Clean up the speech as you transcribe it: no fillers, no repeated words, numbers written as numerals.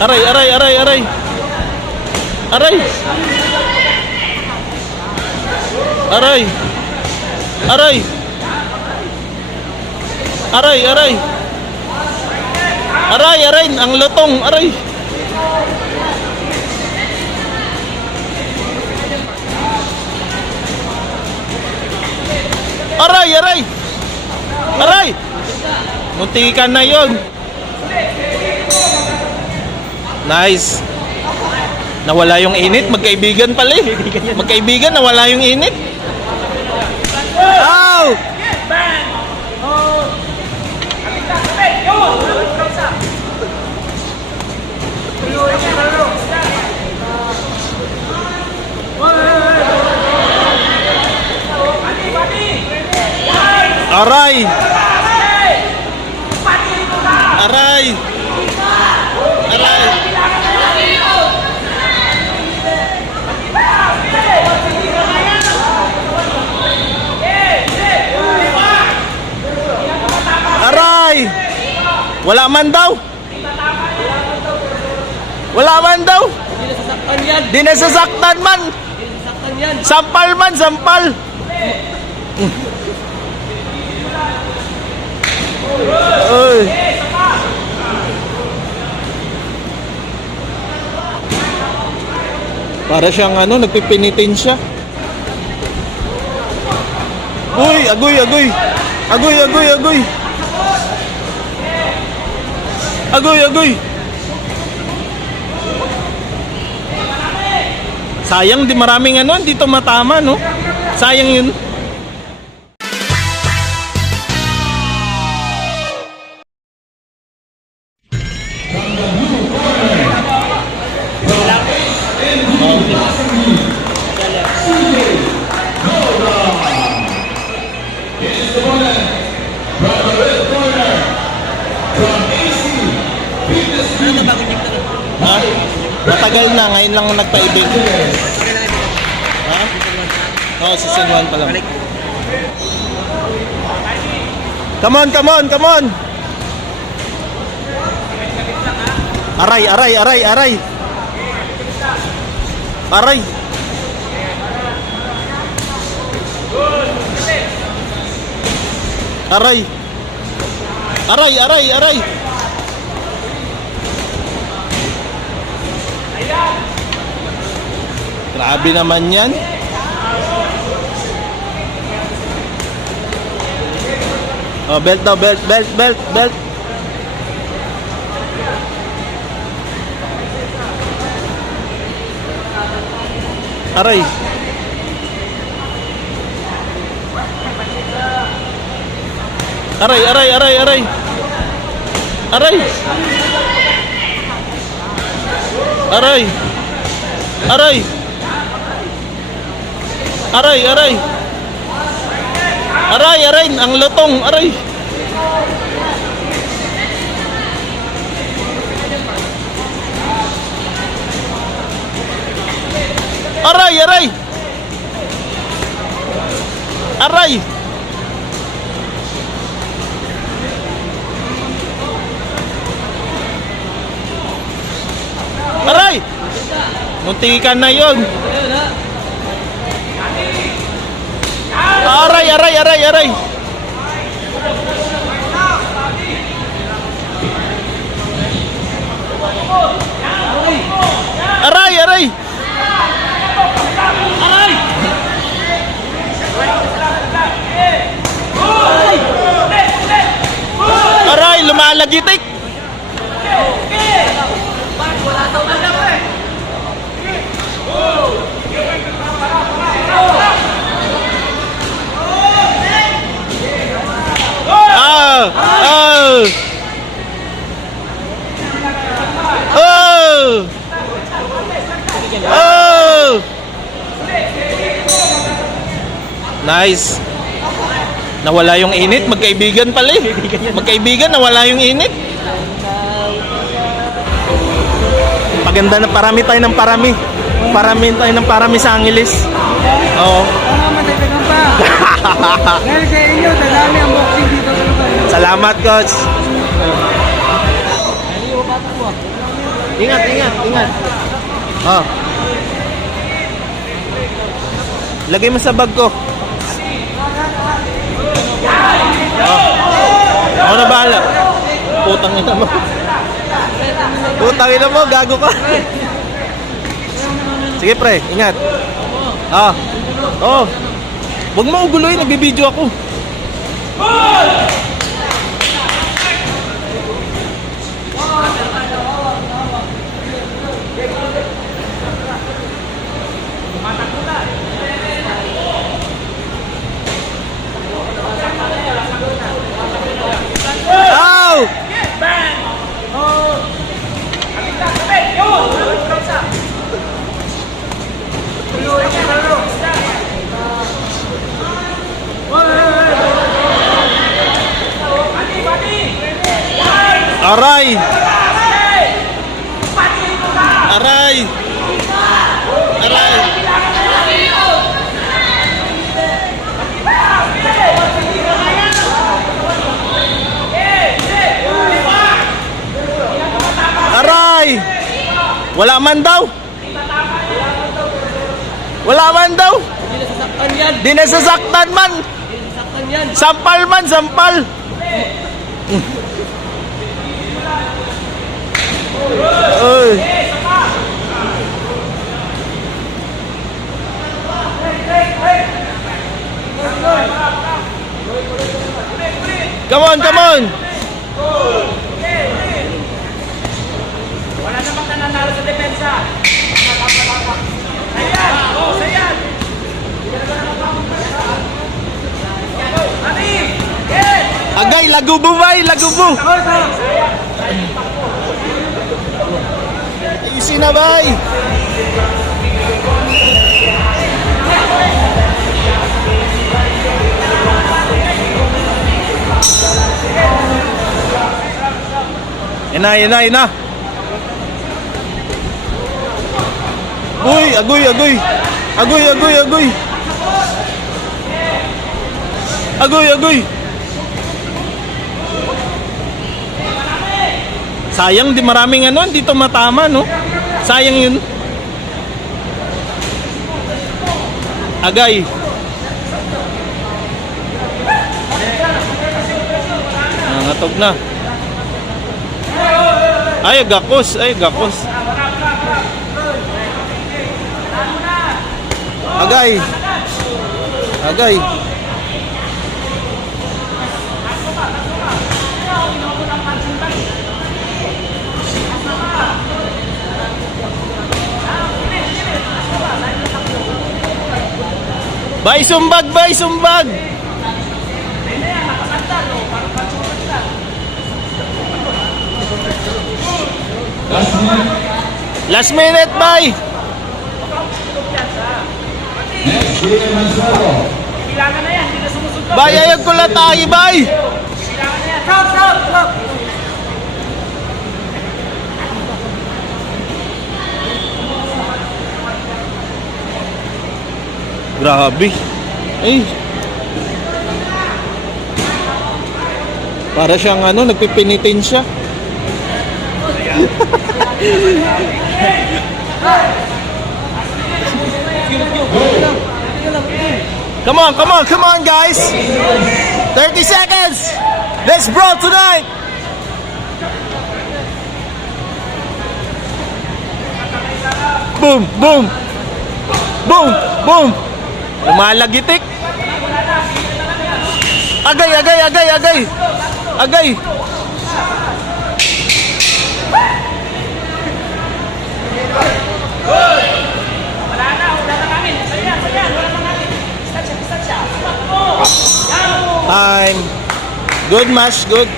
Aray, aray, aray, aray. Aray. Aray. Aray. Aray, aray. Aray, aray, ang lutong, aray. Aray, aray. Aray. Muntikan na 'yon. Nice. Nawala yung init, magkaibigan pala eh. Magkaibigan, nawala yung init. Ow! Aray! Aray! Aray! Aray! Wala man daw. Wala man daw. Di nasasaktan man. Sampal man, sampal. Oy. Para siyang nagpipinitin siya. Uy, agoy, agoy. Agoy, agoy, agoy. Agoy, agoy. Sayang, di maraming dito matama, no? Sayang yun. Ha? Matagal na, ngayon lang nagpaibig. Ha? Oo, season 1 pa lang. Come on, come on, come on! Aray, aray, aray, aray! Aray! Aray! Aray, aray, aray! Grabe naman yan. Oh, belt daw, belt, belt, belt, belt. Aray. Aray, aray, aray, aray. Aray. Aray. Aray. Aray, aray. Aray, aray, ang lutong, aray. Aray, aray. Aray. Aray. Muntikan na 'yon. Aray, aray, aray, aray. Aray, aray. Aray, lumalagitik. Nice. Nawala yung init, magkaibigan pala eh. Magkaibigan, nawala yung init. Paganda na, parami tayo ng parami. Parami tayo ng parami sa Angeles. Oo. Matatagang pa. Dahil sa inyo, dadami ang boxing dito sa lugar. Salamat, coach. Ingat, ingat, ingat. Oh. Lagay mo sa bag ko. Oh. Ako na bahala. Putang ina mo. Putang ina mo, gago ka. Sige pre, ingat. Ah. Oh. Huwag mo uguloy, nagbibideo ako. Ow! Aray! Aray! Aray! Aray! Wala man daw! Wala man daw! Di nasasaktan man! Sampal man, sampal! Oy! Come on, come on! Wala namang nananalo sa depensa. Sayan! Oh, sayan! Anim! Yes! Agay, lagubo bay, lagubo! Easy na bay! Yan na, yan na, yan na! Uy, agoy, agoy! Agoy, agoy, agoy! Agoy, agoy! Sayang, di maraming ano, dito matama, no? Sayang yun. Agay. Nangatog na. Ay, gakos. Ay, gakos. Agay. Agay. Bay, sumbag, bay, sumbag. Last minute, bay. Kailangan na yan, hindi na sumusunod. Bay, ayag ko lang tayo, bay. Kailangan na yan. Stop, stop, stop! Grabe. Ay. Para siyang ano, nagpipinitin siya. Come on, come on, come on guys. 30 seconds. Let's brawl tonight. Boom, boom. Boom, boom. Lumalagitik. Agay, agay, agay, agay. Agay. Wala na, wala na namin. Sayan, sayan, wala na namin. Start siya, start siya. Start mo. Time. Good match, good.